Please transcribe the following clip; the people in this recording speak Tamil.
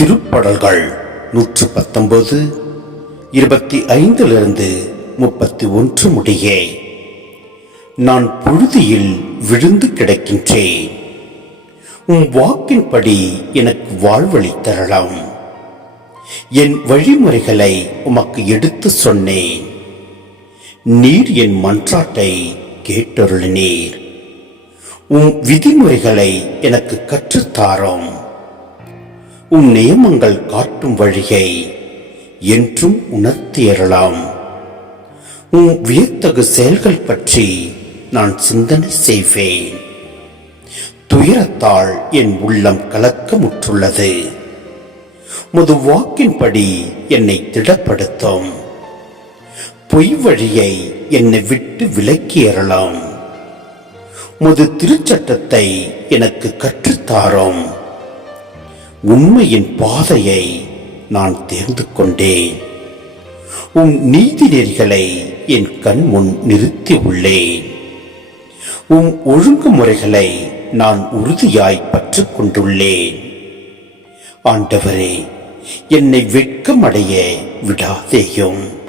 திருப்பாடல்கள் 119 25-31 முடிய. நான் புழுதியில் விழுந்து கிடக்கின்றேன். உம் வாக்கின்படி எனக்கு வாழ்வளித்தரலாம். என் வழிமுறைகளை உமக்கு எடுத்து சொன்னேன். நீர் என் மன்றாட்டை கேட்டருளினீர். உம் விதிமுறைகளை எனக்கு கற்றுத்தாரும். உம் நியமங்கள் காட்டும் வழியை என்றும் உணர்த்தியறலாம். உம் வியத்தகு செயல்கள் பற்றி நான் சிந்தனை செய்வேன். துயரத்தால் என் உள்ளம் கலக்கமுற்றுள்ளது. முது வாக்கின்படி என்னை திடப்படுத்தும். பொய் வழியை என்னை விட்டு விலக்கியறலாம். முது திருச்சட்டத்தை எனக்கு கற்றுத்தாரும். உண்மையின் பாதையை நான் தேர்ந்து கொண்டேன். உம் நீதி நெறிகளை என் கண் முன் நிறுத்தி உள்ளேன். உம் ஒழுங்குமுறைகளை நான் உறுதியாய் பற்றிக் கொண்டுள்ளேன். ஆண்டவரே, என்னை வெட்கமடைய விடாதேயும்.